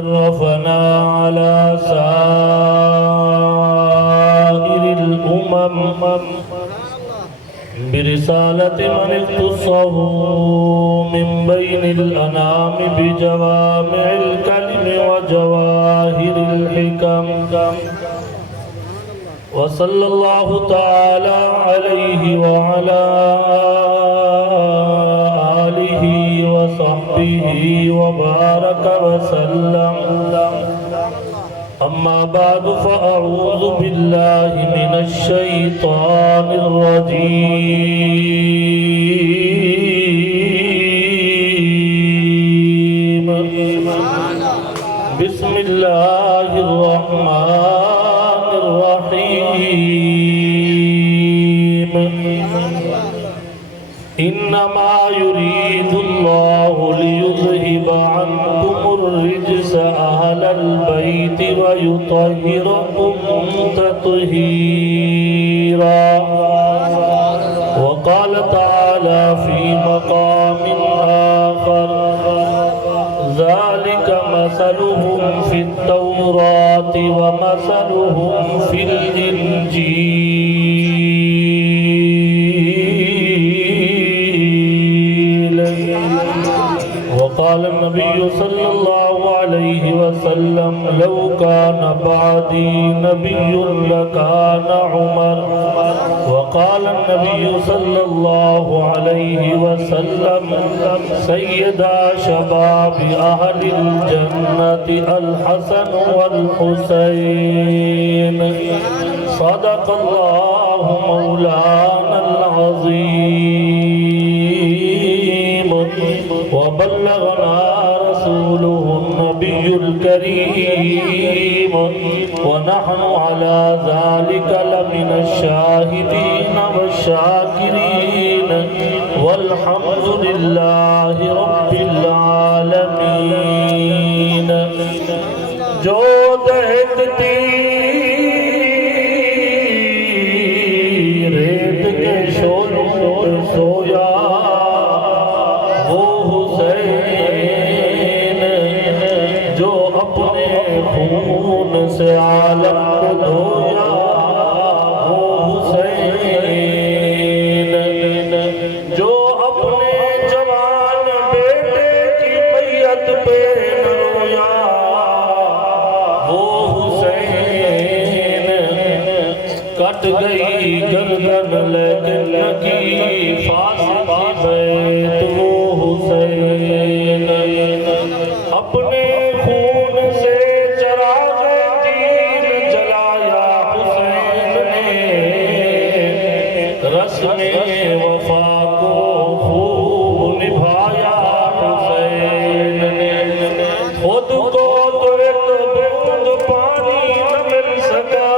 شرفنا على سائر الأمم برسالة من اختصه من بين الأنام بجوامع الكلم وجواهر الحكم وصلى الله تعالى عليه وعلى آله وصحبه وبارك وسلم أما بعد فأعوذ بالله من الشيطان الرجيم بسم الله الرحمن الرحيم إنما يريد الله ليذهب عنكم الرجس أهل البيت ويطهركم تطهيرا وقال تعالى في مقام آخر ذلك مثلهم في التوراة ومثلهم في الإنجيل وقال النبي صلى الله عليه وسلم لو كان بعدي نبي لكان عمر وقال النبي صلى الله عليه وسلم سيدا شباب أهل الجنة الحسن والحسين صدق الله مولانا العظيم وبلغنا رسوله النبي الكريم ونحن على ذلك لمن الشاهدين والشاكرين والحمد لله رب العالمين جو دہکتی ریت کے شولوں پر سویا وہ حسین جو اپنے خون سے عالم کو دھویا وہ حسین جو اپنے جوان بیٹے کی میت پہ رویا وہ حسین کٹ گئی گردن لیکن لگی فاصلہ بیت وہ حسین اپنے خون سے چراغ دین جلایا حسین نے رسم وفا کو خوب نبھایا حسین نے خود کو تو ایک بوند پانی نہ مل سکا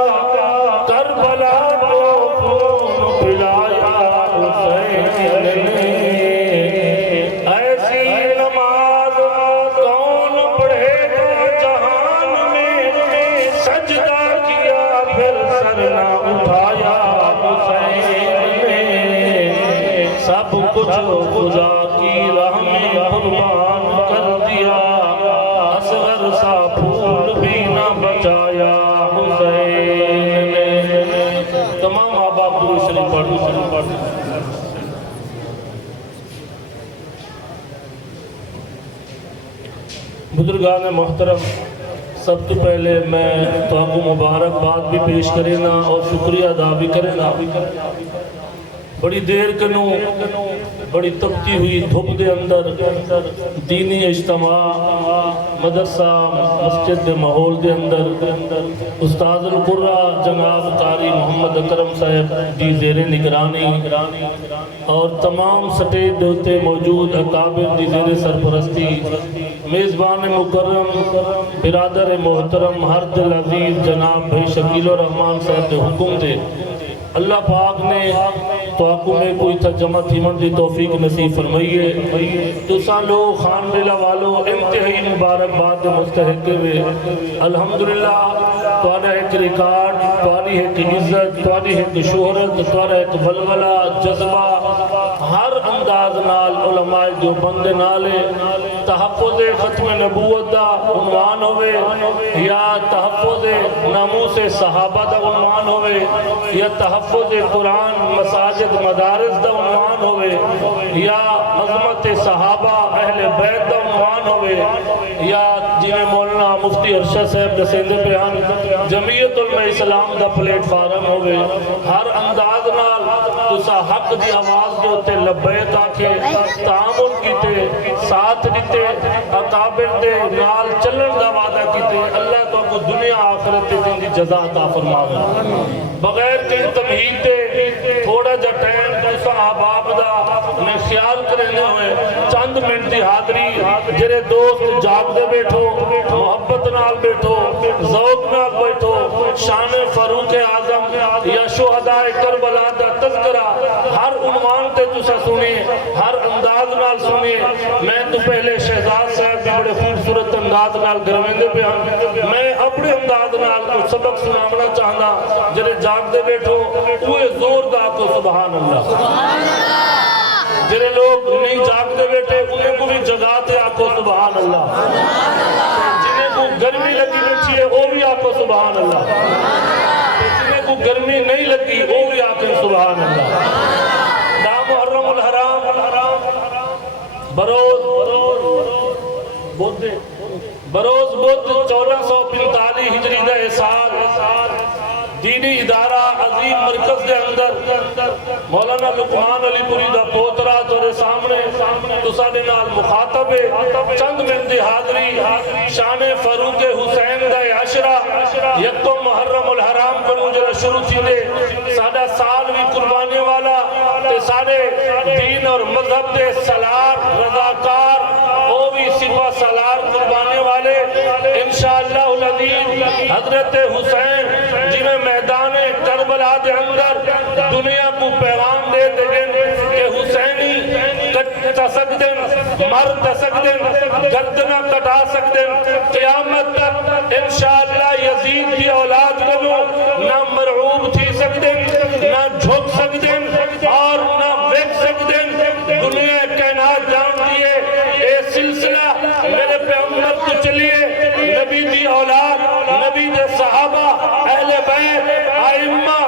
کربلا کو خون پلایا حسین نے ایسی نماز کون پڑھے گا جہان میں سجدہ کیا پھر سر نہ اٹھایا حسین نے سب کچھ خدا کی راہ میں قربان کر دیا اصغر سا پھول بھی نہ بچایا حسین نے تمام آباد درود شریف پڑھو بزرگان محترم سب تو پہلے میں تو آپ کو مبارکباد بھی پیش کرے نا اور شکریہ ادا بھی کرے نا بڑی دیر کنوں بڑی تپتی ہوئی دھوپ دے اندر دینی اجتماع مدرسہ مسجد دے ماحول دے اندر استاد القرآ جناب قاری محمد اکرم صاحب دی زیر نگرانی اور تمام سٹیج دوتے موجود اکابر دی زیر سرپرستی میزبان مکرم برادر محترم ہر دل عزیز جناب بھائی شکیل الرحمن صاحب دے حکم دے اللہ پاک نے تو آقو میں کوئی تھا جمع تھی من دی توفیق نصیب فرمائیے تو سان لوگ خان بلا والو انتہائی مبارک بات مستحق ہوئے الحمدللہ توڑا ایک ریکارڈ توڑی ایک عزت توڑی ایک شہرت توڑا ایک ولولہ جذبہ ہر انداز نال علماء جو بند نالے تحفظ ختم نبوت دا عنوان ہوئے یا تحفظ ناموس صحابہ دا عنوان ہوئے یا تحفظ قرآن مساجد مدارس دا عنوان ہوئے یا عظمت صحابہ اہل بیت دا عنوان ہوئے یا جنہیں مولانا مفتی ارشد صاحب دسیندے بیان جمعیت Ulema Islam the plate form ہوئے ہر انداز نال تسا حق دی آواز دے ہوتے لبیت آکے تعامل کیتے ساتھ دیتے اقابل دے نال چلن دا وعدہ کیتے اللہ تو کو دنیا آخرت دن دی جزا عطا فرماوے بغیر کئی تمہید دے تھوڑا جا ٹائم تسا احباب دا میں خیال کرنے ہوئے چند منٹ دی حاضری جرے دوست جاگ دے بیٹھو محبت نال بیٹھو ذوق نال بیٹھو شان فاروق اعظم یا شہداء کربلا دا تذکرہ ہر عنوان تے تسا سنی ہر انداز نال سنی میں تو پہلے شہزاد صاحب کی بڑے خوبصورت انداز نال گرویندے پہ میں اپنے انداز نال کو سبق سنانا چاہنا جرے جاگ دے بیٹھو اوے زور دا کو سبحان اللہ جرے لوگ نہیں جاگ دے بیٹھے انہیں کو بھی جگاتے آکو سبحان اللہ جنہیں کو گرمی لگی بیٹھی ہے وہ بھی آکو سبحان اللہ جنہیں کو گرمی نہیں لگی وہ بھی آکو سبحان اللہ دا محرم الحرام بروز بدھ 1445 ہجری دا سال دینی ادارہ عظیم مرکز دے اندر مولانا لقمان علی پوری دا پوترا تورے سامنے تسانے نال مخاطب چند منٹ دی حاضری شان فاروق حسین دا عشرہ یکم محرم الحرام کو مجھے شروع تھی دے سادہ سال بھی قربانے والا تے سارے دین اور مذہب دے سالار رضاکار وہ بھی سپہ سالار قربانے والے انشاءاللہ العزیز حضرت حسین جنہیں میدان کربلا دے اندر دنیا کو پیغام دے دیں کہ حسینی کٹ سکدن مر سکدن گردنہ کٹا سکدن قیامت تک انشاءاللہ یزید کی اولاد کو نہ مرعوب تھی سکدن نہ جھک سکدن اور نہ ویک سکدن دنیا کائنات جانتی ہے اے سلسلہ میرے پیغمبر تو چلیے نبی دی اولاد نبی دے صحابہ اہل بیت ائمہ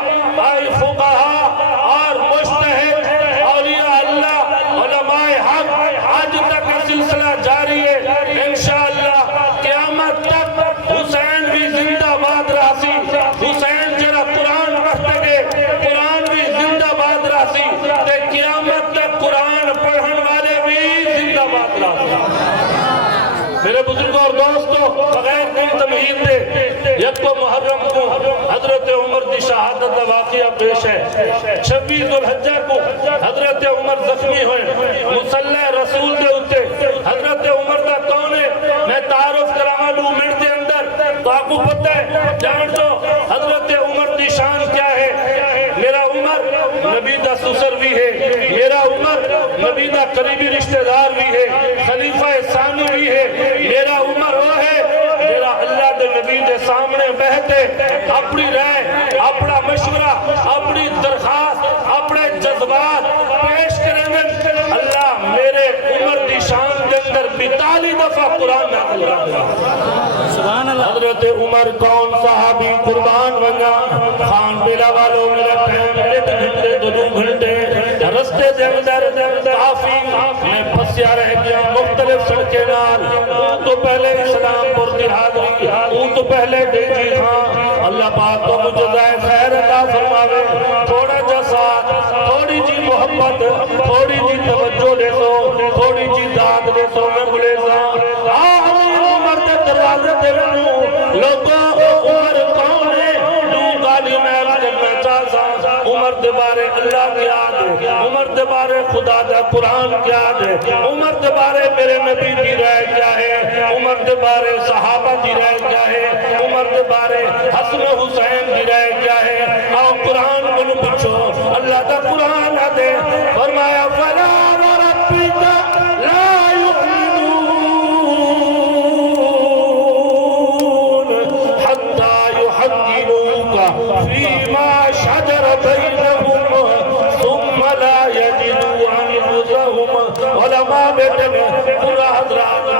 فقہا اور مجتہد اولیاء اللہ علماء حق آج تک سلسلہ جاری ہے انشاءاللہ قیامت تک حسین بھی زندہ باد راسی حسین جرا قرآن پڑھتے گے قرآن بھی زندہ باد راسی تے قیامت تک قرآن پڑھن والے بھی زندہ باد راسی میرے بزرگوں اور دوستوں بغیر کئی تمہید دے یکم محرم کو حضرت عمر دی شہادت کا واقعہ پیش ہے 26 ذوالحجہ کو حضرت عمر زخمی ہوئے مصلی رسول دے ہوتے حضرت عمر دا کون ہے میں تعارف کراما 2 منٹ دے اندر تو آپ کو پتہ ہے جان دو حضرت عمر دی شان کیا ہے میرا عمر نبی دا سسر بھی ہے میرا عمر نبی دا قریبی رشتہ دار بھی ہے خلیفہ ثانی بھی ہے میرا عمر وہ ہے میرا اللہ دے نبی دے سامنے بہتے اپنی رائے اپنا مشورہ اپنی درخواست اپنے جذبات پیش کریں گے اللہ میرے عمر دی شان کے اندر 42 دفعہ قرآن نازل کر دیا حضرت عمر کون صحابی قربان بنا خان بیلا والوں میرے گھنٹے 2 گھنٹے رستے دے اندر کافی میں پھنسیا رہ گیا مختلف سڑکیں نال تو پہلے اسلام پر دی حاضری تو پہلے دیجی خان اللہ پاک کو مجھے دائے خیر عطا فرماوے تھوڑا جا ساتھ تھوڑی جی محبت تھوڑی جی توجہ دے سو تھوڑی جی داد دے سو میں بلے سان آمین عمر دے دروازے دے رہنوں لوگوں عمر کون ہے دو گالی میں کرنا چاہتا عمر دے بارے اللہ کی یاد ہے عمر دے بارے خدا دا قرآن کی یاد ہے عمر دے بارے میرے نبی دی رائے کیا ہے عمر دے بارے صحابہ دی رائے کیا ہے عمر دے بارے حسن و حسین دی رائے کیا ہے آؤ قرآن کو پوچھو اللہ دا قرآن دے فرمایا فلا وربک لا یؤمنون حتی یحکموک فیما شجر بینہم ثم لا یجدوا انفسہم علماء بیٹھے پورا حضرات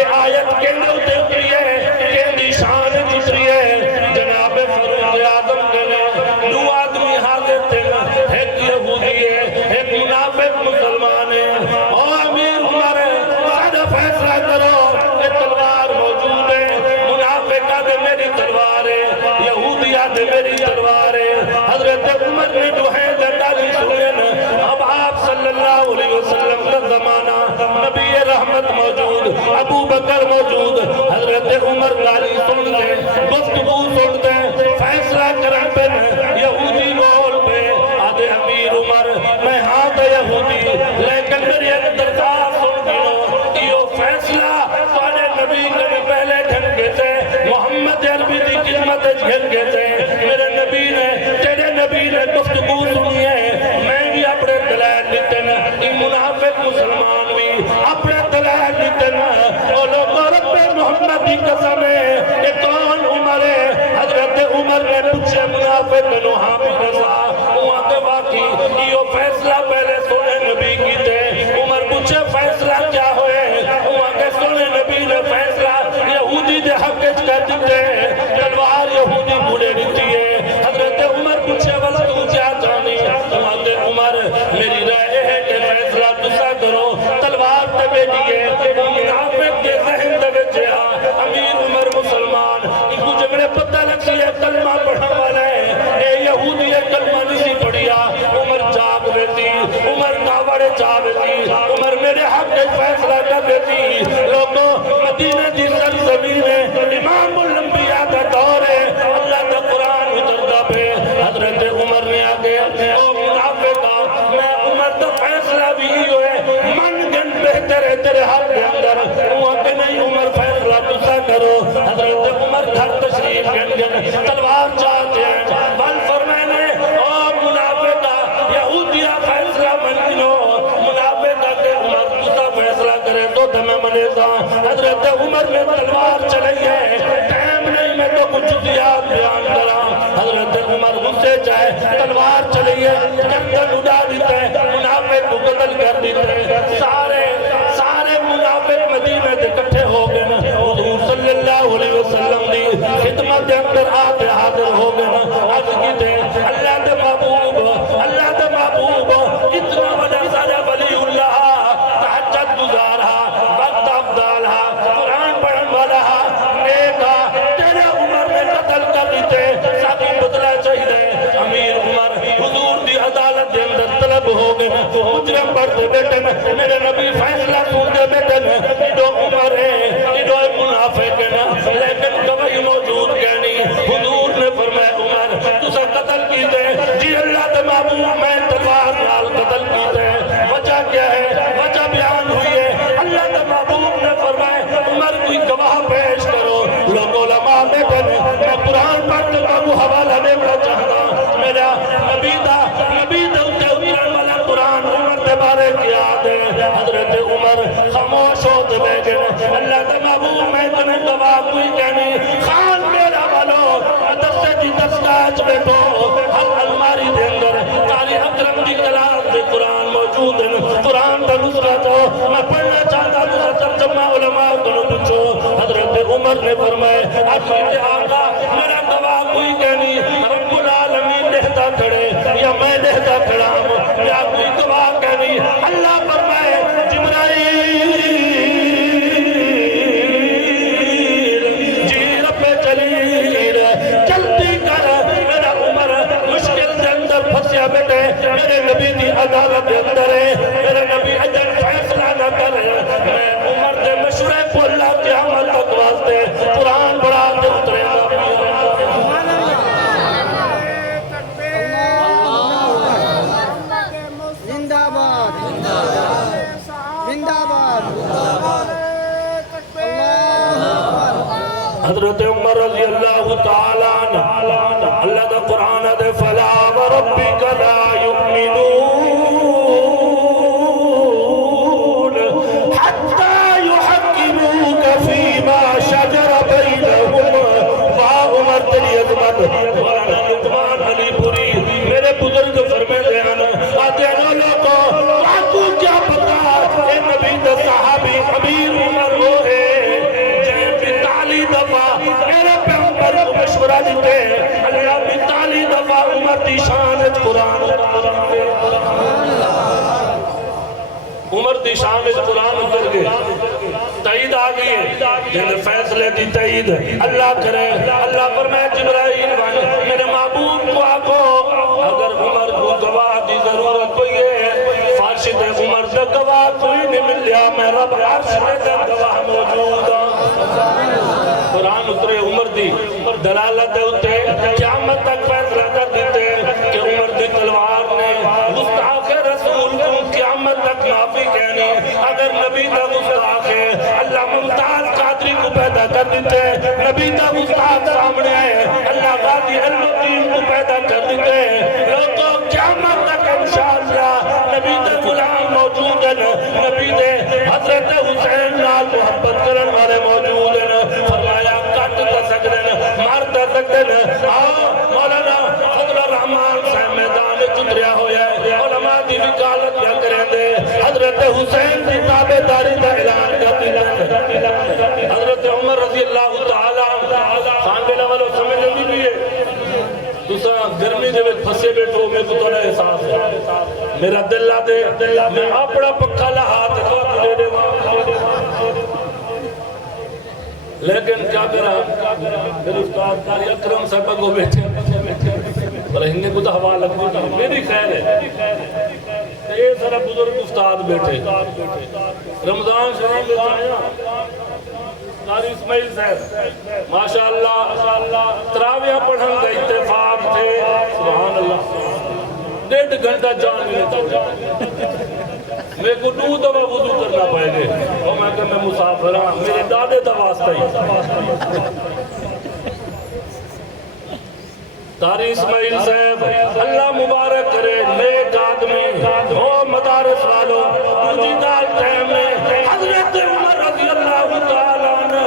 یہ آیت کہنے ہوتے اتری ہے کہنے شان اتری ہے جناب فاروق اعظم کہنے دو آدمی حاضر تھے ایک یہودی ہے ایک منافق مسلمان ہے او امیر عمر سادہ فیصلہ کرو کہ تلوار موجود ہے منافق آدھے میری تلوار ہے یہودی آدھے میری تلوار ہے حضرت عمر نے جو ہے درداری سنین اب آپ صلی اللہ علیہ وسلم کا زمانہ نبی رحمت موجود ابو بکر موجود حضرت عمر گالی سن دیں گفتگو سن دیں فیصلہ کرن پہ یہودی بول پہ آدھے امیر عمر میں ہاتھ یہودی لیکن میری درخواست سن دیں یہ فیصلہ سارے نبی کبھی پہلے ڈھنگے سے محمد عربی دی قسمت ڈھنگے سے میرے نبی نے تیرے نبی نے گفتگو سنی ہے میں بھی اپنے دلائل دیتے نا یہ منافق مسلمان بھی اپنے دلائل دیتے نا اور لوگوں رب محمد کی قسم ہے یہ کون عمر ہے حضرت عمر نے پوچھے منافق نو ہاں بھی رضا وہاں کے باقی یہ فیصلہ پہلے سونے نبی کی تھے عمر پوچھے فیصلہ کیا ہوئے وہاں کے سونے نبی نے فیصلہ یہودی دے حق کر دیتے تلوار یہودی بڑے دیتی ہے حضرت عمر پوچھے والا تو کیا جانی وہاں کے عمر میری رائے ہے کہ فیصلہ تسا کرو تلوار تے بیٹھیے منافق کے ذہن دے بچے امیر عمر مسلمان کچھ میرے پتہ لگتی ہے کلمہ پڑھا والا ہے اے یہودی کلمہ نہیں پڑھیا عمر جاگ دیتی عمر کاوڑے چاہ دیتی عمر میرے حق کے فیصلہ کر دیتی لوگوں مدینہ دی سرزمین میں امام الانبیاء کا دور ہے اللہ کا قرآن اترتا پہ حضرت عمر نے آگے او منافقہ میں عمر کا فیصلہ بھی ہوئے من گن بہتر ہے تیرے حق کے اندر وہاں کہ نہیں عمر فیصلہ تسا کرو حضرت عمر گھر تشریف گن گن تلوار چاہتے ہیں بل فرمائنے او منافقہ یہودیہ فیصلہ منو منافقہ کہ عمر تسا فیصلہ کرے تو تمہیں منے گا حضرت عمر نے تلوار چلائی ہے ٹائم نہیں میں تو کچھ زیاد بیان کرا حضرت عمر غصے چاہے تلوار چلائی ہے گردن اڑا دیتے منافق کو قتل کر دیتے سارے منافق مدینہ دے کٹھے ہو گئے نا حضور صلی اللہ علیہ وسلم دی خدمت دے اندر آتے حاضر ہو گئے نا آج کی دے اللہ دے محبوب اتنا بڑا سارا ولی اللہ تحجد گزارا وقت افضالہ قرآن پڑھن والا نیکا تیرے عمر میں قتل کر دیتے ساتھی بدلہ چاہیے امیر عمر حضور دی عدالت دے اندر طلب ہو گئے مجرم پڑھتے بیٹے میرے نبی فیصلہ سنتے بیٹے ایڈو عمر ہے ایڈو منافق ہے لیکن گواہی موجود کہنی حضور نے فرمایا عمر تسا قتل کی دے جی اللہ دے محبوب میں تلوار نال قتل کی دے وجہ کیا ہے وجہ بیان ہوئی ہے اللہ دے محبوب نے فرمایا عمر کوئی گواہ پیش کرو لوگ علماء میں بنے میں قرآن پڑھنے کا وہ حوالہ دینا چاہتا میرا نبی دا اتے اترن والا قرآن عمر دے بارے کیا دے حضرت عمر خاموش ہوتے بیٹھے اللہ دے محبوب میں اتنے گواہ کوئی کہنی خان میرا والو دستے کی دستاج بیٹھو ہم الماری دے اندر تاری اکرم دی کلاس دے قرآن موجود ہے قرآن دا نصرت ہو میں پڑھنا چاہتا ہوں ترجمہ علماء کو پوچھو حضرت عمر نے فرمائے آخری آقا میرا گواہ کوئی کہنی رب العالمین دہتا کھڑے یا میں دہتا کھڑا ہوں یا کوئی گواہ کہنی اللہ فرمائے جبرائیل جی رب جلیل جلدی کر میرا عمر مشکل سے اندر پھنسیا بیٹے میرے نبی دی عدالت دے اندر ہے میرے نبی اجل فیصلہ نہ کرے میں عمر دے مشورے کو اللہ قیامت تک واسطے قرآن پڑھا کے اترے گا حضرت عمر رضی اللہ تعالیٰ عنہ اللہ دا قرآن دے فلا وربک لا یؤمنون حتی یحکموک فیما شجر بینہم واہ عمر تیری عظمت مولانا لقمان علی پوری میرے بزرگ فرمے دیانا آتے ہیں لوگوں آپ کو کیا پتا اے نبی دا صحابی امیر عمر وہ ہے دیتے اللہ بھی 40 دفعہ عمر دی شان قرآن عمر دی شان قرآن اتر گئے تائید آگئی ہے جن فیصلے دی تائید اللہ کرے اللہ فرمائے جبرائیل میرے معبود کو آکو اگر عمر کو گواہ دی ضرورت کوئی ہے فارشد عمر سے گواہ کوئی نہیں مل لیا میں رب عرش میں سے گواہ موجود قرآن اترے عمر دی دلالت ہوتے قیامت تک فیصلہ کر دیتے کہ عمر دی تلوار نے گستاخ رسول کو قیامت تک معافی کہنے اگر نبی دا گستاخ ہے اللہ ممتاز قادری کو پیدا کر دیتے نبی دا گستاخ سامنے آئے اللہ غازی علم الدین کو پیدا کر دیتے لوگوں قیامت تک انشاءاللہ نبی دا غلام موجود ہیں نبی دے حضرت حسین نال محبت کرن والے موجود ہیں فرمایا کٹ تا سکتے ہیں مار تا سکتے ہیں مولانا فضل الرحمان صاحب میدان چتریا ہویا ہے علماء دی وکالت کیا کریں دے حضرت حسین کی تابعداری کا اعلان کرتی ہے حضرت عمر رضی اللہ تعالیٰ خان بلا والو سمجھ لگی بھی ہے دوسرا گرمی دے وچ پھسے بیٹھو میں کو تھوڑا احساس ہے میرا دل لا دے میں اپنا پکا لا ہاتھ دے دے لیکن کیا کرا میرے استاد قاری اکرم صاحب کو بیٹھے بلے ہندے کو تو ہوا لگتی تھی میری خیر ہے یہ سارا بزرگ استاد بیٹھے رمضان شریف میں آیا قاری اسماعیل صاحب ماشاءاللہ تراویہ پڑھن کا اتفاق تھے سبحان اللہ 1.5 گھنٹہ جان ملے میں کو 2 دفعہ وضو کرنا پائے گے اور میں کہ میں مسافر ہاں میرے دادے دا واسطہ ہی قاری اسماعیل صاحب اللہ مبارک کرے نیک آدمی ہو مدارس والوں دوسری دال ٹائم میں حضرت عمر رضی اللہ تعالیٰ نے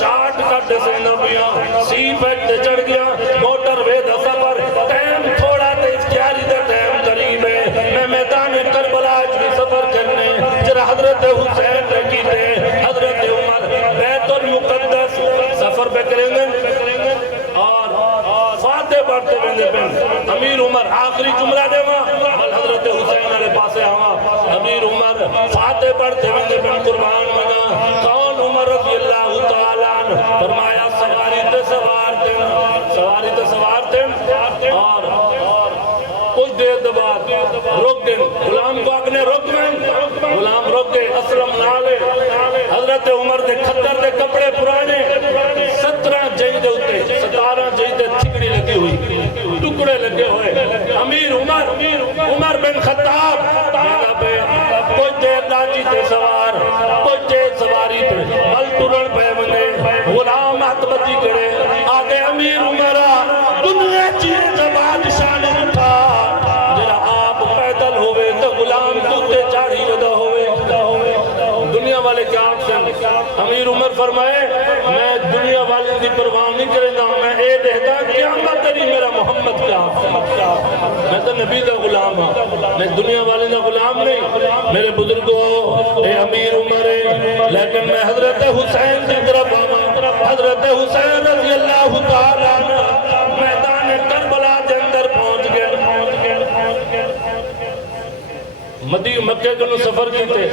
60 کا ڈزن نبیاں سی پیٹ تے چڑھ گیا موٹر وے دا سفر ٹائم تھوڑا تے اختیاری دا ٹائم قریب ہے میں میدان کربلا بھی سفر کرنے جرا حضرت حسین نے کیتے حضرت عمر بیت المقدس سفر پہ کریں گے پڑھتے بندے پہ امیر عمر آخری جملہ دے وہاں حضرت حسین علیہ پاسے ہوا امیر عمر فاتح پڑھتے بندے پہ قربان منا کون عمر رضی اللہ تعالیٰ فرمایا سواری تے سوارتے اور کچھ دیر بعد روک دیں غلام کو اگنے روک دیں غلام روک گئے اسلم نالے حضرت عمر دے کھتر دے کپڑے پرانے 17 جئی دے ہوتے 17 جئی دے تھکڑی لگی ہوئی ٹکڑے لگے ہوئے امیر عمر بن خطاب جگہ پہ کچھ دیر ناچی تے سوار کچھ دیر سواری تے مل ٹرن پہ بنے غلام حتبتی کرے آگے امیر عمرہ دنیا چیز بادشاہ نے اٹھا جرا آپ پیدل ہوئے تو غلام دوتے چاڑی ودا ہوئے دنیا والے کیا آپ سے امیر عمر فرمائے میں دنیا والے دی پرواہ نہیں کریں گا میں اے دہتا قیامت تری میرا محمد کا میں تو نبی دا غلام ہوں میں دنیا والے دا غلام نہیں میرے بزرگوں اے امیر عمر ہے لیکن میں حضرت حسین کی طرف آما حضرت حسین رضی اللہ تعالیٰ میدان کربلا کے اندر پہنچ گئے مکہ کنو سفر کیتے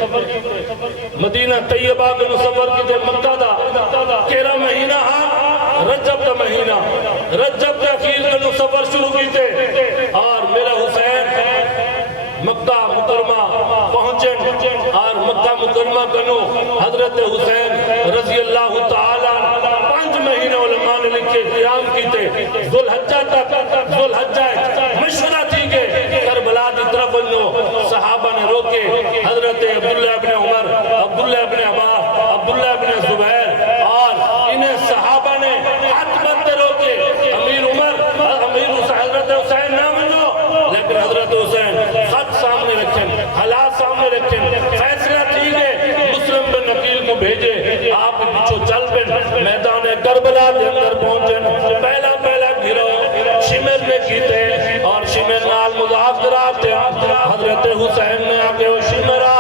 مدینہ طیبہ کنو سفر کیتے مکہ دا کیرا مہینہ رجب دا مہینہ رجب دا اخیر کنو سفر شروع کیتے اور میرا حسین مکہ مکرمہ پہنچے اور مکہ مکرمہ کنو حضرت حسین رضی اللہ تعالیٰ 5 مہینہ علماء نے لکھے قیام کیتے ذوالحجہ تک ذوالحجہ مشورہ تھی کہ کربلا دی طرف انہوں صحابہ نے روکے حضرت عبداللہ ابن عمر عبداللہ ابن عباس عبداللہ ابن زبیر اور انہیں صحابہ نے حتمت روکے امیر عمر امیر حضرت حسین نہ منو لیکن حضرت حسین خط سامنے رکھیں حالات سامنے رکھیں فیصلہ ٹھیک ہے مسلم بن نقیل کو بھیجے آپ پیچھو چل پہ میدان کربلا کے اندر پہنچے پہلا گھرو شمر میں کیتے اور شمر نال مذاکرات تھے حضرت حسین نے آگے وہ شمرہ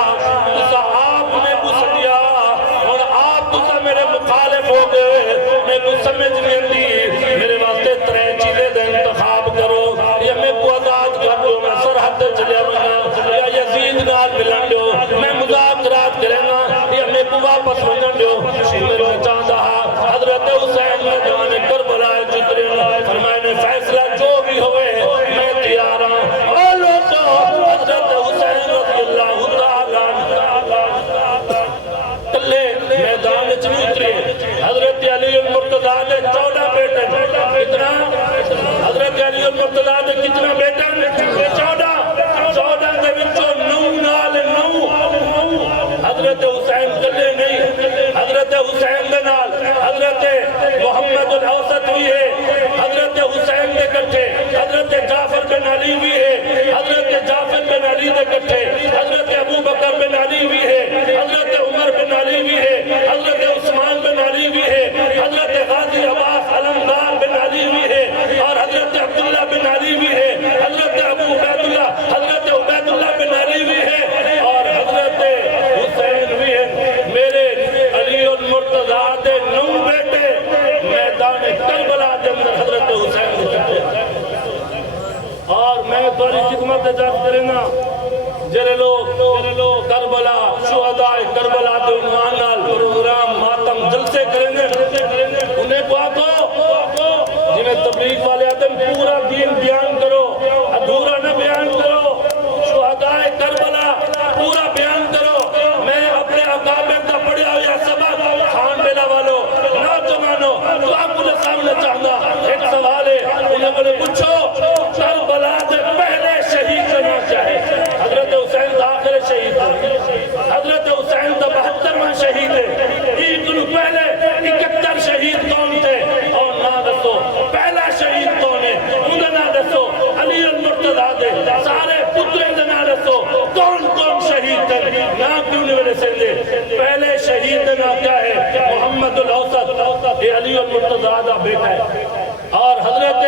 اسا آپ نے کچھ دیا اور آپ تو میرے مخالف ہو گئے میں کچھ سمجھ نہیں دی میرے واسطے یزید نال ملن دیو میں مذاکرات کریں گا یا میں کو واپس ونجن دیو شمر میں چاہتا حضرت حسین نے جوان کربلا جترے فرمائے نے فیصلہ جو بھی ہوئے میں تیار ہوں اور لوٹو حضرت حسین رضی اللہ تعالیٰ تلے میدان چنی اتری حضرت علی المرتضیٰ نے 14 بیٹے کتنا حضرت علی المرتضیٰ نے کتنا بیٹے 14 دے وچوں 9 نال 9 حضرت حسین کلے نہیں حضرت حسین دے نال حضرت محمد الاوسط بھی ہے حضرت حسین دے کٹھے حضرت جعفر بن علی بھی ہے حضرت جعفر بن علی دے کٹھے حضرت ابو بکر بن علی بھی ہے حضرت عمر بن علی بھی ہے حضرت عثمان بن علی بھی ہے حضرت غازی عباس علمدار بن علی بھی ہے اور حضرت عبداللہ بن علی بھی ہے حضرت ابو عبید اللہ بن علی بھی ہے اور حضرت حسین بھی ہے میرے علی المرتضیٰ دے 9 بیٹے میدان کربلا کے اندر حضرت حسین نے اور میں تھوڑی خدمت اجازت کریں گا جرے لوگ کربلا شہداء کربلا دے عنوان نال پروگرام ماتم جلسے کریں گے انہیں کو آکو جنہیں تبلیغ والے آدم پورا دین بیان کرو ادھورا نہ بیان کرو شہداء کربلا پورا بیان کرو میں اپنے اکابر کا پڑھیا ہویا سبق خان بیلا والو نوجوانوں تو آپ کو سامنے چاہنا ایک سوال ہے انہیں کو پوچھو کربلا دے پہلے شہید بنا چاہے حضرت حسین دا آخر شہید حضرت حسین دا 72واں شہید ہے عید انہوں پہلے 71 شہید کون تھے اور نہ دسو پہلا شہید کون ہے انہیں نہ دسو علی المرتضیٰ دے سارے پتریں دے نہ دسو کون شہید تھے نہ کیوں نہیں میرے سندے پہلے شہید نہ کیا ہے محمد الاوسط یہ علی المرتضیٰ دا بیٹا ہے اور حضرت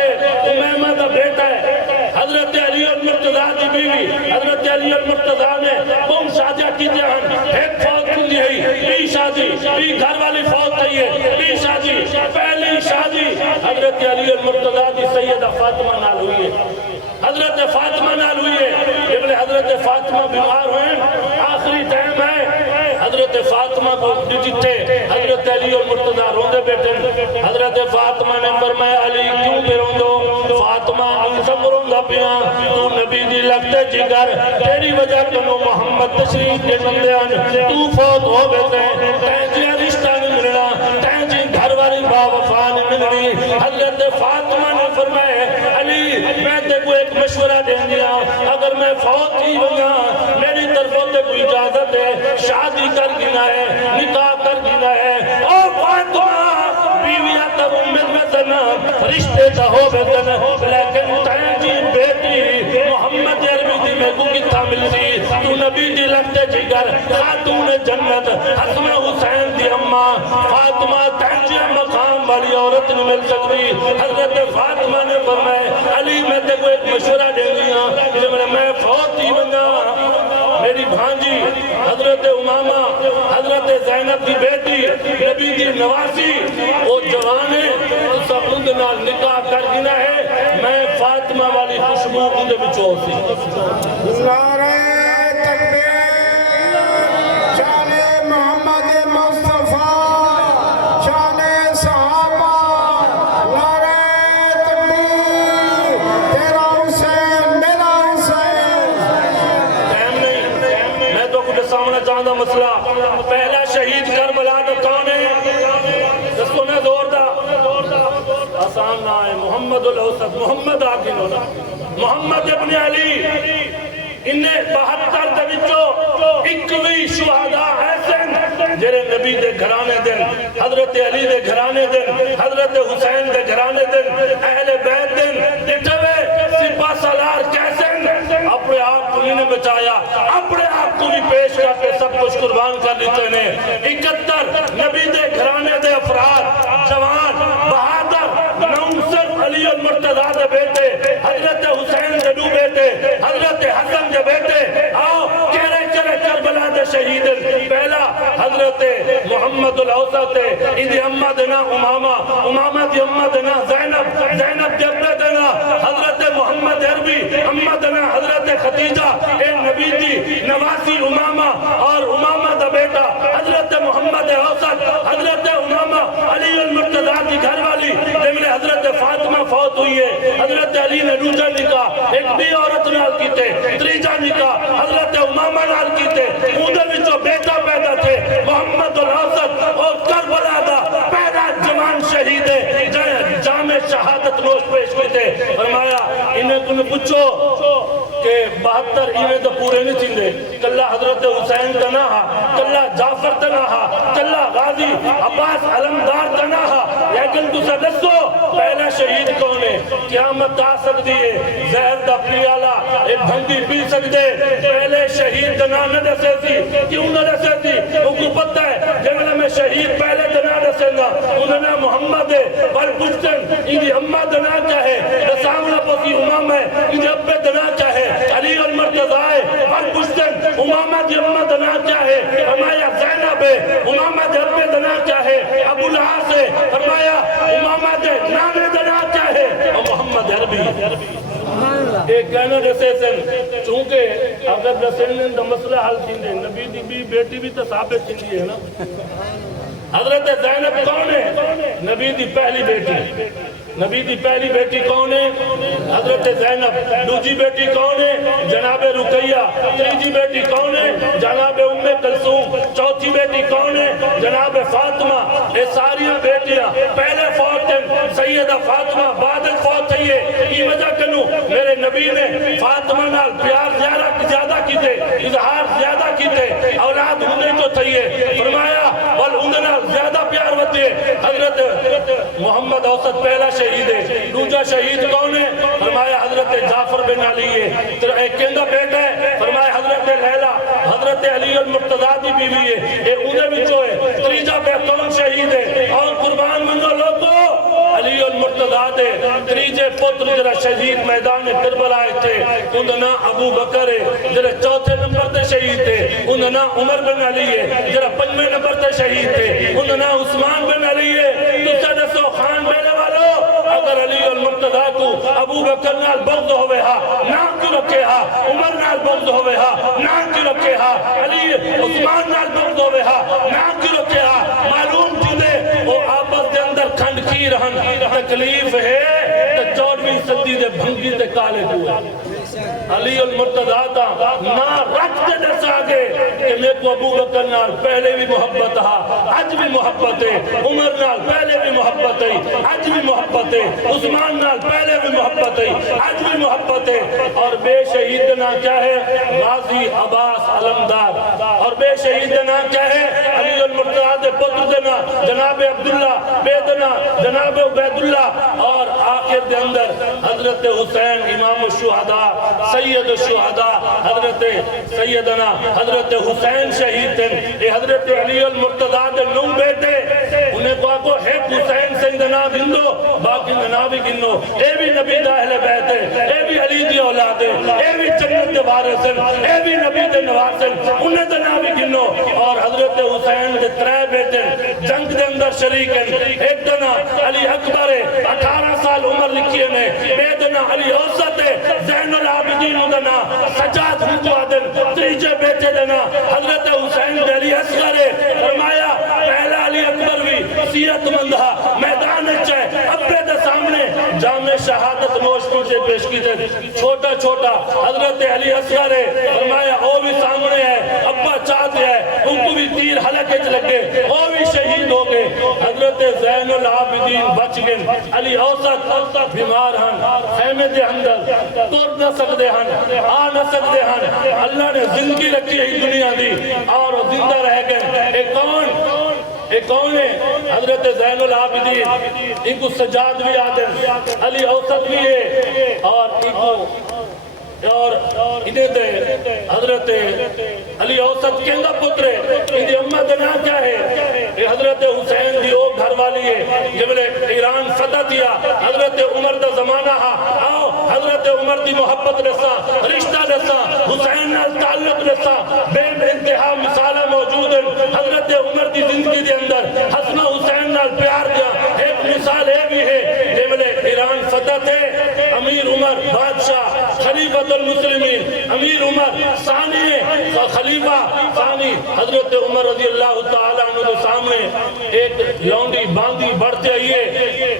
امیمہ دا بیٹا ہے حضرت علی المرتضیٰ دی بیوی حضرت علی المرتضیٰ نے بہم شادیاں کی جہاں ایک فوت کی ہے بی شادی بی گھر والی فوت تھی ہے بی شادی پہلی شادی حضرت علی المرتضیٰ دی سیدہ فاطمہ نال ہوئی ہے حضرت فاطمہ نال ہوئی ہے ابن حضرت فاطمہ بیمار ہوئے آخری ٹائم ہے حضرت فاطمہ کو جتے حضرت علی المرتضیٰ روندے بیٹھے حضرت فاطمہ نے فرمایا علی کیوں پہ روندو فاطمہ انسم روندہ پیاں تو نبی دی لگتے جگر تیری وجہ کنو محمد تشریف کے بندیان تو فوت ہو بیتے تینجیاں رشتہ نہیں ملنا تینجی گھر والی با وفا نہیں ملنی حضرت فاطمہ نے فرمایا علی میں تے کو ایک مشورہ دیں دیا اگر میں فوت ہی ہوگا میری طرفوں تے کوئی اجازت ہے شادی کر گنا ہے نکاح کر گنا ہے اور فاطمہ بیویاں تب ملمتنا رشتے تا ہو بیتن لیکن تینجی بیٹی محمد عربی دی میں کو کتا ملتی تو نبی دی لگتے جگر خاتون جنت حسن حسین دی اماں فاطمہ تینجی مقام والی عورت نے مل سکتی حضرت فاطمہ نے فرمایا علی میں تے کو ایک مشورہ دیں گیا میں فوت ہی بنا میری بھانجی حضرت امامہ حضرت زینب دی بیٹی نبی دی نواسی وہ جوانے سب اندے نال نکاح کر گنا ہے میں فاطمہ والی خوشبو اندے بچو سی نعرہ تکبیر شان محمد مصطفیٰ شان صحابہ نعرہ تکبیر تیرا حسین میرا حسین ٹائم نہیں میں تو کچھ سامنے چاہتا مسئلہ پہلا شہید کربلا کا کون ہے جس کو نے دور دا آسان نہ آئے محمد الاوسط محمد آگن ہونا محمد ابن علی انہیں 72 دوچو 21 شہداء حسن جرے نبی دے گھرانے دن حضرت علی دے گھرانے دن حضرت حسین دے گھرانے دن اہل بیت دن ڈٹھوے سپاہ سالار کیسن اپنے آپ کو انہیں بچایا اپنے آپ کو بھی پیش کر کے سب کچھ قربان کر لیتے ہیں 71 نبی دے گھرانے دے افراد جوان بہادر نوصر علی المرتضیٰ دے بیٹے حضرت حسین دے دو بیٹے حضرت حسن دے بیٹے آؤ کہرے چلے کربلا دے شہید پہلا حضرت محمد الاوسط دی امہ دینا امامہ دی امہ دینا زینب دی ابے دینا حضرت محمد عربی امہ دینا حضرت خدیجہ اے نبی دی نواسی امامہ اور امامہ دا بیٹا حضرت محمد اوسط حضرت امامہ علی المرتضیٰ کی گھر والی جملے حضرت فاطمہ فوت ہوئی ہے حضرت علی نے دوجا نکاح ایک بھی عورت نال کیتے تریجا نکاح حضرت امامہ نال کیتے اودے وچوں بیٹا پیدا تھے محمد الاوسط اور کربلا دا پیدا جوان شہید ہے جامع شہادت نوش پیش کیتے فرمایا انہیں کن پوچھو کہ 72 ایویں تو پورے نہیں تھیندے کلا حضرت حسین تنہا کلا جعفر تنہا کلا غازی عباس علمدار تنہا لیکن تسا دسو پہلا شہید کون ہے قیامت آ سکتی ہے زہر دا پیالہ ایک بھنگی پی سکتے پہلے شہید دنا نہ دسے تھی کیوں نہ دسے تھی ان کو پتہ ہے جنگل میں شہید پہلے دنا دسے گا انہوں نے محمد ہے پر پوچھتن انہی امہ دنا کیا ہے رساملہ پوکی امام ہے انہی ابے دنا کیا ہے علی المرتضیٰ ہے پر پوچھتن امامہ دی امہ دنا کیا ہے فرمایا زینب ہے امامہ دی ابے دنا کیا ہے ابو العاص ہے فرمایا امامہ دی نانے دنا کیا ہے اور محمد عربی ایک کہنا جیسے سن چونکہ اگر رسولن دا مسئلہ حل تھیندے نبی دی بھی بیٹی بھی تو ثابت تھیندی ہے نا حضرت زینب کون ہے نبی دی پہلی بیٹی نبی دی پہلی بیٹی کون ہے حضرت زینب دوسری بیٹی کون ہے جناب رقیہ تیسری بیٹی کون ہے جناب ام کلثوم چوتھی بیٹی کون ہے جناب فاطمہ یہ ساری بیٹیاں پہلے فوت ہیں سیدہ فاطمہ بعد فوت تھی ہے یہ وجہ کنو میرے نبی نے فاطمہ نال پیار زیادہ کیتے اظہار زیادہ کیتے اولاد ہونے جو تھی ہے فرمایا بل انہوں نے زیادہ پیار ہوتے حضرت محمد اوسط پہلا شہید ہے دوجا شہید کون ہے فرمایا حضرت جعفر بن علی ہے ایک کہندہ بیٹا ہے فرمایا حضرت لیلہ حضرت علی المرتضیٰ دی بیوی ہے ایک انہیں بچو ہے تریجا پہ کون شہید ہے اور قربان منگو لوگو علی المرتضیٰ دے تریجے پتر جرہ شہید میدان کربلا تھے انہنا ابو بکر ہے جرہ چوتھے نمبر تے شہید تھے انہنا عمر بن علی ہے جرہ 5ویں نمبر تے شہید تھے انہنا عثمان بن علی ہے تو دسو خان بیلے والو اگر علی المرتضیٰ کو ابو بکر نال بغض ہوئے ہا نام کی رکھے ہا عمر نال بغض ہوئے ہا نام کی رکھے ہا علی عثمان نال بغض ہوئے ہا نام کی رکھے ہا معلوم چیزے وہ آپس دے اندر کھنڈ کی رہن تکلیف ہے تو 14ویں صدی دے بھنگی دے کالے ہوئے علی المرتضیٰ دا نہ رکھ دے دس آگے کہ میں کو ابو بکر نال پہلے بھی محبت ہا آج بھی محبت ہے عمر نال پہلے بھی محبت ہے آج بھی محبت ہے عثمان نال پہلے بھی محبت ہے آج بھی محبت ہے اور بے شہید نہ کیا ہے غازی عباس علمدار اور بے شہید نہ کیا ہے علی المرتضیٰ دے پتر دینا جناب عبداللہ بے دینا جناب عبیداللہ اور آخر دے اندر حضرت حسین امام الشہداء سید الشہداء حضرت سیدنا حضرت حسین شہید تھے یہ حضرت علی المرتضیٰ دے نو بیٹے انہیں کہا کو ایک حسین سے نام گنو باقی نام بھی گنو اے بھی نبی دا اہل بیت ہے اے بھی علی دی اولاد ہے اے بھی جنت دے وارث ہیں اے بھی نبی دے نواز ہیں انہیں دے نام بھی گنو اور حضرت حسین دے 3 بیٹے جنگ دے اندر شریک ہیں ایک دنا علی اکبر ہے 18 سال عمر لکھی ہے بے دنا علی اوسط ہے زین العابدین دنا سجاد حکوادن تیجے بیٹے دنا حضرت حسین دے علی اصغر ہے فرمایا پہلا علی اکبر بھی سیرت مندہ میدان چاہے ابے دے سامنے جامع شہادت نوش سے پیش کی تھے چھوٹا چھوٹا حضرت علی اصغر ہے فرمایا او بھی سامنے ہے ابا چاہتے ہیں ان کو بھی تیر حلقے لگے او بھی شہید ہو گئے حضرت زین العابدین بچ گئے علی اوسط بیمار ہن خیمے دے اندر تر نہ سکتے ہن آ نہ سکتے ہن اللہ نے زندگی رکھی ہے دنیا دی اور زندہ رہ گئے ایک کون ہے حضرت زین العابدین ان کو سجاد بھی آتے ہیں علی اوسط بھی ہے اور انہیں دے حضرت علی اوسط کہنگا پتر ہے انہیں امہ دنا کیا ہے یہ حضرت حسین دی او گھر والی ہے جب نے ایران فتح دیا حضرت عمر دا زمانہ ہا آؤ حضرت عمر دی محبت رسا رشتہ رسا حسین نال تعلق رسا بے انتہا مثالہ موجود ہیں حضرت دی زندگی دے اندر حسن حسین نال پیار دیا ایک مثال ہے بھی ہے جے ملے ایران فتح تھے امیر عمر بادشاہ خلیفۃ المسلمین امیر عمر ثانی خلیفہ ثانی حضرت عمر رضی اللہ تعالیٰ عنہ کے سامنے ایک لونڈی باندھی بڑھتے آئیے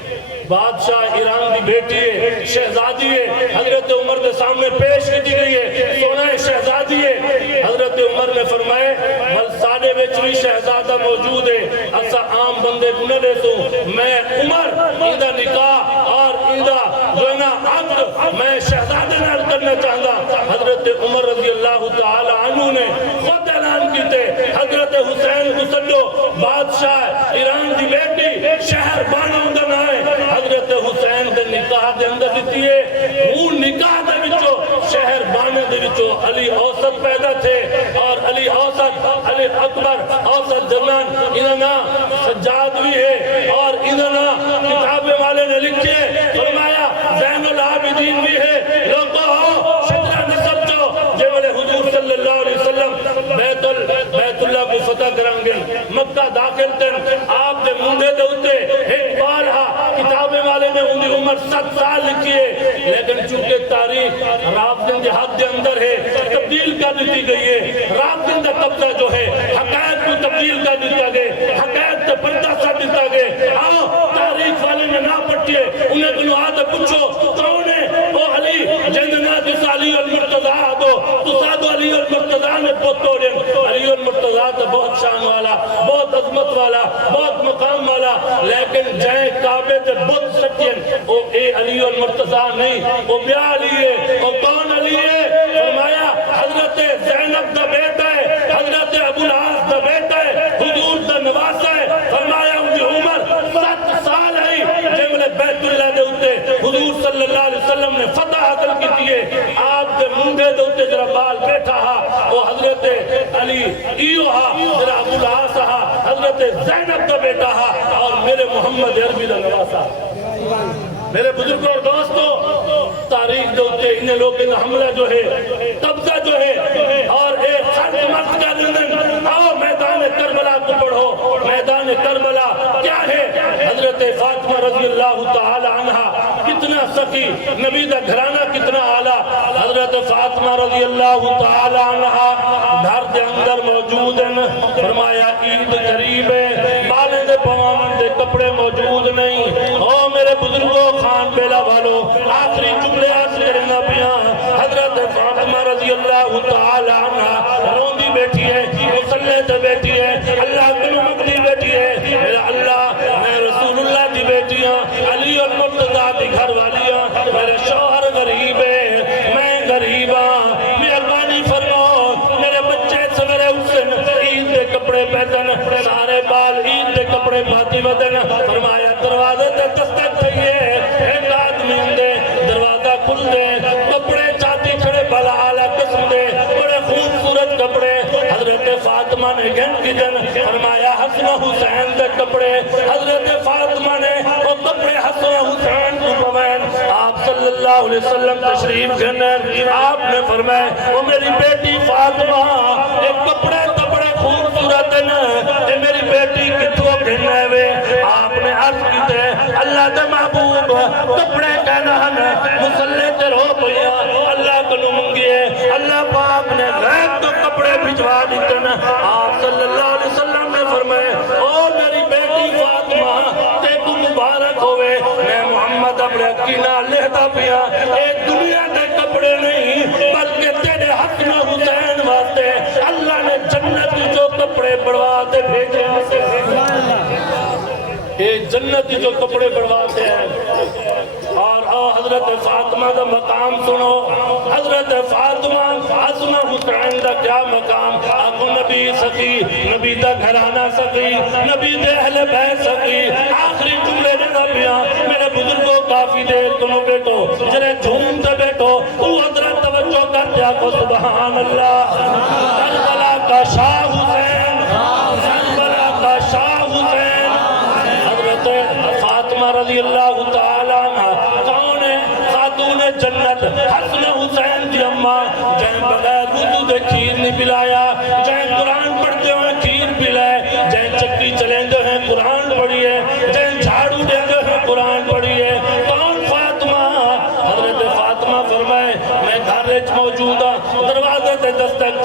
بادشاہ ایران دی بیٹی ہے شہزادی ہے حضرت عمر کے سامنے پیش کی گئی ہے سونا شہزادی ہے حضرت عمر نے فرمائے بل ساڑے ویچوی شہزادہ موجود ہے اسا عام بندے گنے دے تو میں عمر ایدہ نکاح اور ایدہ جونا عقد میں شہزادے نال کرنا چاہتا حضرت عمر رضی اللہ تعالی عنہ نے خود اعلان کیتے حضرت حسین کو سڈو بادشاہ ایران دی بیٹی شہر بانوں دا نائے حضرت حسین دے نکاح دے اندر دیتی ہے وہ نکاح دے وچو شہر بانے دے وچو علی اوسط پیدا تھے اور علی اوسط علی اکبر اوسط جنان انہاں سجاد بھی ہے اور انہاں کتابیں والے نے لکھے فرمایا زین العابدین بھی ہے لوگو شجرہ نسب جو جے والے حضور صلی اللہ علیہ وسلم بیت اللہ کو فتح کرنگے مکہ داخل تن آپ دے مندے دے ہوتے ایک بار کتابیں والے نے انہی عمر 7 سال لکھی ہے لیکن چونکہ تاریخ رابطن دے حد دے اندر ہے تبدیل کر دیتی گئی ہے رابطن دے قبضہ جو ہے حقائق کو تبدیل کر دیتا گئے حقائق تے پردہ سا دیتا گئے تاریخ والے نے نہ پٹھے انہیں کنو آدھا پوچھو کون ہے وہ علی جننا جس علی المرتضی دو تو سادو علی المرتضی نے بہت توڑیں علی المرتضی تو بہت شان والا بہت عظمت والا بہت مقام والا لیکن جائے کعبے تے بہت سکین وہ اے علی المرتضی نہیں وہ بیا علی ہے وہ کون علی ہے فرمایا حضرت زینب دا بیٹا ہے حضرت ابو العاص دا بیٹا ہے حضور دا نواسا ہے فرمایا انہی عمر 7 سال ہے جب بیت اللہ دے ہوتے حضور صلی اللہ علیہ وسلم نے فتح حاصل کی تھی آپ دے مندے دے ہوتے جرا بال بیٹھا ہا وہ حضرت علی ایو ہا جرا ابو العاص ہا حضرت زینب دا بیٹا ہا اور میرے محمد عربی دا نواسا میرے بزرگوں اور دوستوں تاریخ دے ہوتے انہیں لوگوں نے حملہ جو ہے قبضہ جو ہے اور ایک خرد مرد کا دن آؤ میدان کربلا کو پڑھو میدان کربلا کیا ہے حضرت فاطمہ رضی اللہ تعالی عنہ کتنا سخی نبی دا گھرانہ کتنا آلہ حضرت فاطمہ رضی اللہ تعالی عنہ گھر دے اندر موجود ہیں فرمایا عید قریب ہے بالیں دے پوامن دے کپڑے موجود نہیں او میرے بزرگوں خان بیلا والو آخری جملے آج کرنا پیاں حضرت فاطمہ رضی اللہ تعالی عنہ روندی بیٹھی ہے مسلح سے بیٹھی ہے اللہ کنو مقدی بیٹھی ہے میرا اللہ میں رسول اللہ دی بیٹیاں علی المرتضی دی گھر والیاں میرے شوہر غریب ہے میں غریباں مہربانی فرماؤ میرے بچے سویرے حسن عید دے کپڑے پہتن سارے بال عید دے کپڑے پاتی بدن فرمایا دروازے تے دستک تھئیے ایک آدمی دے دروازہ کھل دے کپڑے چاہتی کھڑے بھلا آلہ قسم دے بڑے خوبصورت کپڑے حضرت فاطمہ نے گھن کی جن فرمایا حسن حسین دے کپڑے حضرت فاطمہ نے وہ کپڑے حسن حسین کو پوین آپ صلی اللہ علیہ وسلم تشریف گھنن آپ نے فرمایا وہ میری بیٹی فاطمہ ایک کپڑے کپڑے خوبصورت ہیں میری بیٹی کتوں گھنے ہوئے آپ نے عرض کی تے اللہ دے محبوب کپڑے کہنا ہے مسلح تے رو پیا اللہ کو نمنگیے اللہ پاک نے غیب تو کپڑے بھجوا دیتے نا آپ صلی اللہ علیہ وسلم نے فرمائے او میری بیٹی فاطمہ تے کو مبارک ہوئے میں محمد اپنے اکینا لہتا پیا ایک دنیا دے کپڑے نہیں بلکہ تیرے حسن حسین واسطے اللہ نے جنت جو کپڑے بڑھواتے بھیجے یہ جنت جو کپڑے بڑھواتے ہیں اور حضرت فاطمہ دا مقام سنو حضرت فاطمہ حسن حسین دا کیا مقام آقو نبی سخی نبی دا گھرانہ سخی نبی دے اہل بیت سخی آخری جملے جگہ پیا میرے بزرگوں کافی دیر کنو بیٹو جنہیں جھومتے بیٹو وہ حضرت توجہ کر دیا کو سبحان اللہ کربلا کا شاہ حسین کربلا کا شاہ حسین حضرت فاطمہ رضی اللہ تعالیٰ عنہ کون ہے خاتون جنت حسن حسین دی اماں جائیں بغیر وضو دے کھیر نہیں پلایا جائیں قرآن پڑھتے ہوئے کھیر پلائے جائیں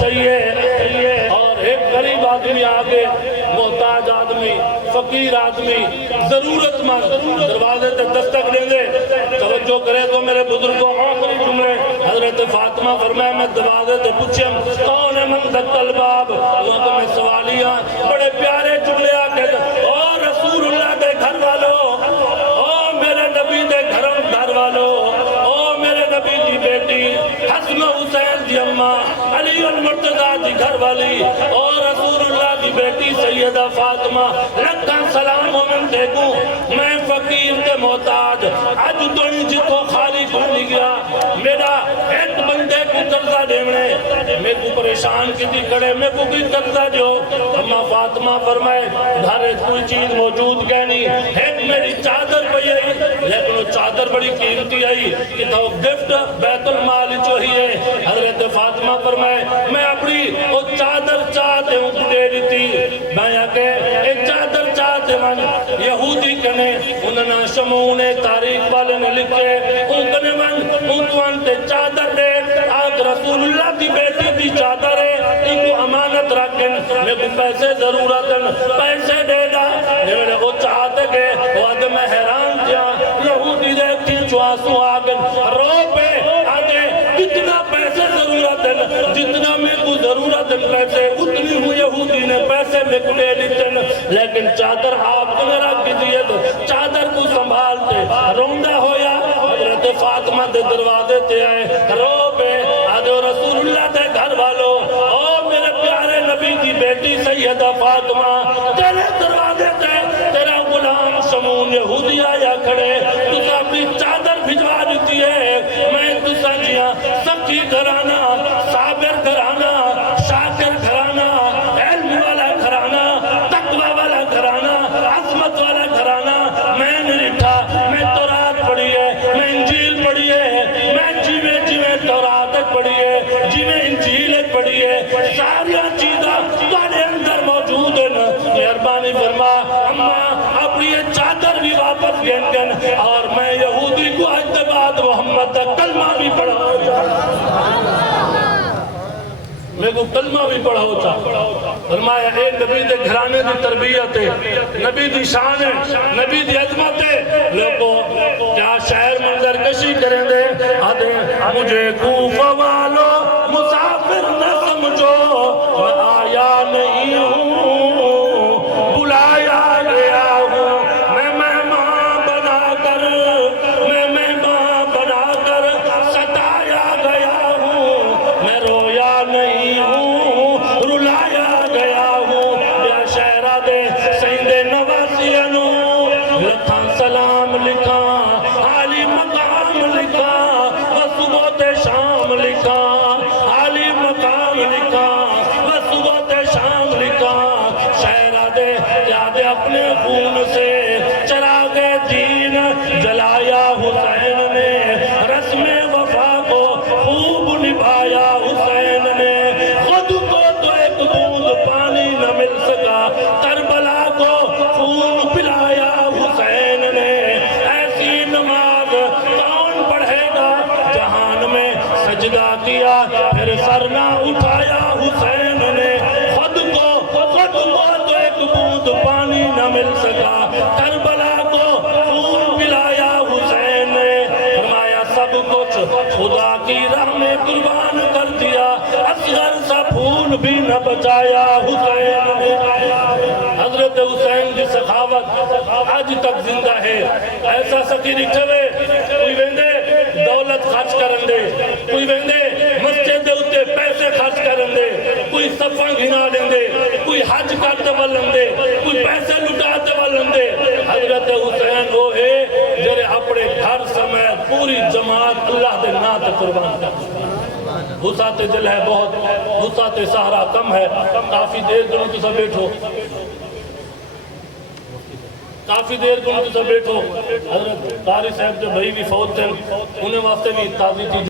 صحیح ہے اور ایک غریب آدمی آگے محتاج آدمی فقیر آدمی ضرورت مند دروازے تے دستک دیں گے توجہ کرے تو میرے بزرگوں آخری جملے حضرت فاطمہ فرمائے میں دروازے تے پوچھیں کون ہے من دق الباب وہ تو میں سوالیاں بڑے پیارے جملے آگے او رسول اللہ دے گھر والوں او میرے نبی دے گھر والوں او میرے نبی دی بیٹی حسن حسین دی اماں علی المرتضی دی گھر والی اور رسول اللہ دی بیٹی سیدہ فاطمہ لکھاں سلام مومن دیکھوں میں فقیر تے محتاج آج دونی جتوں خالی کھولی گیا میرا ایک بندے کو قرضہ دینے میں کو پریشان کتی کڑے میں کو کی قرضہ جو اما فاطمہ فرمائے گھر کوئی چیز موجود گہنی ایک میری چادر پہ آئی لیکن وہ چادر بڑی قیمتی آئی کہ تو گفٹ بیت المال جو ہی ہے حضرت فاطمہ فرمائے میں اپنی وہ چادر چاہتے ہوں دے دیتی میں یہاں کہ ایک چادر چاہتے من یہودی کنے انہاں شمعون تاریخ والے نے لکھے ان کنے من ان کو انتے چادر دے آج رسول اللہ کی بیٹی دی چادر ہے ان کو امانت رکھیں میں کو پیسے ضرورت پیسے دے دا میرے وہ چاہتے گئے وہ آدھے میں حیران کیا یہودی دیکھتی چواسو آگن رو پہ آدھے کتنا پیسے ضرورت ہے جتنا میں کو ضرورت ہے پیسے اتنی ہوں یہودی نے پیسے میں کو لے لیتے لیکن چادر آپ کو نہ رکھ دیئے تو چادر کو سنبھالتے روندہ ہویا حضرت فاطمہ دے دروازے تے آئے رو پہ آدھے رسول اللہ دے گھر والوں او میرے پیارے نبی کی بیٹی سیدہ فاطمہ تیرے دروازے تے تیرا غلام شمون یہودی آیا کھڑے تو اپنی چادر بھجوا دیتی ہے میں تو سنجیاں سکی گھرانا صابر گھرانا شاکر گھرانا علم والا گھرانا تقوی والا گھرانا عظمت والا گھرانا میں نے لکھا میں تورات پڑھی ہے میں انجیل پڑھی ہے میں جیوے تورات پڑھی ہے جیوے انجیل پڑھی ہے ساریا چیزاں تواڈے اندر موجود ہیں مہربانی فرما اماں اپنی یہ چادر بھی واپس گن اور میں یہودی کو آج کے بعد محمد کا کلمہ بھی پڑھا میں کو کلمہ بھی پڑھا ہوتا فرمایا اے نبی دے گھرانے دی تربیت ہے نبی دی شان ہے نبی دی عظمت ہے لوگوں کیا شہر منظر کشی کریں دے آدھے مجھے کوفہ والو مسافر نہ سمجھو میں آیا نہیں ہوں بلایا گیا ہوں میں مہمان بنا کر ستایا گیا ہوں میں رویا نہیں ہوں رلایا گیا ہوں یا شہرہ دے سیندے نواسیانو لکھاں سلام لکھاں عالی مقام لکھاں وصبوت شام لکھاں عالی مقام لکھاں وصبوت شام لکھاں شہرہ دے یاد اپنے خون سے چراغ دین جلایا حسین نے رسم وفا کو خوب نبھایا حسین نے خود کو تو ایک بوند پانی نہ مل سکا کربلا کو خون پلایا حسین نے ایسی نماز کون پڑھے گا جہان میں سجدہ کیا پھر سر نہ اٹھایا حسین نے خود کو تو ایک بوند پانی نہ مل سکا کربلا کو خون پلایا حسین نے فرمایا سب کچھ خدا کی راہ میں قربان کر دیا اصغر سا پھول بھی نہ بچایا حسین نے حضرت حسین کی سخاوت آج تک زندہ ہے ایسا سکی رکھوے کوئی ویندے دولت خرچ کرن دے کوئی ویندے مسجد دے اتے پیسے خرچ کرن دے کوئی صفاں گھنا دیں دے کوئی حج کرتے والن دے کوئی پیسے لٹاتے والن دے حضرت حسین وہ ہے جرے اپنے گھر سمیت پوری جماعت اللہ دے نات قربان کرتے وسعت دل ہے بہت وسعت سہارا کم ہے کافی دیر دنوں کے سب بیٹھو کافی دیر دنوں کے سب بیٹھو حضرت قاری صاحب جو بھائی بھی فوت تھے انہیں واسطے بھی تعزیتی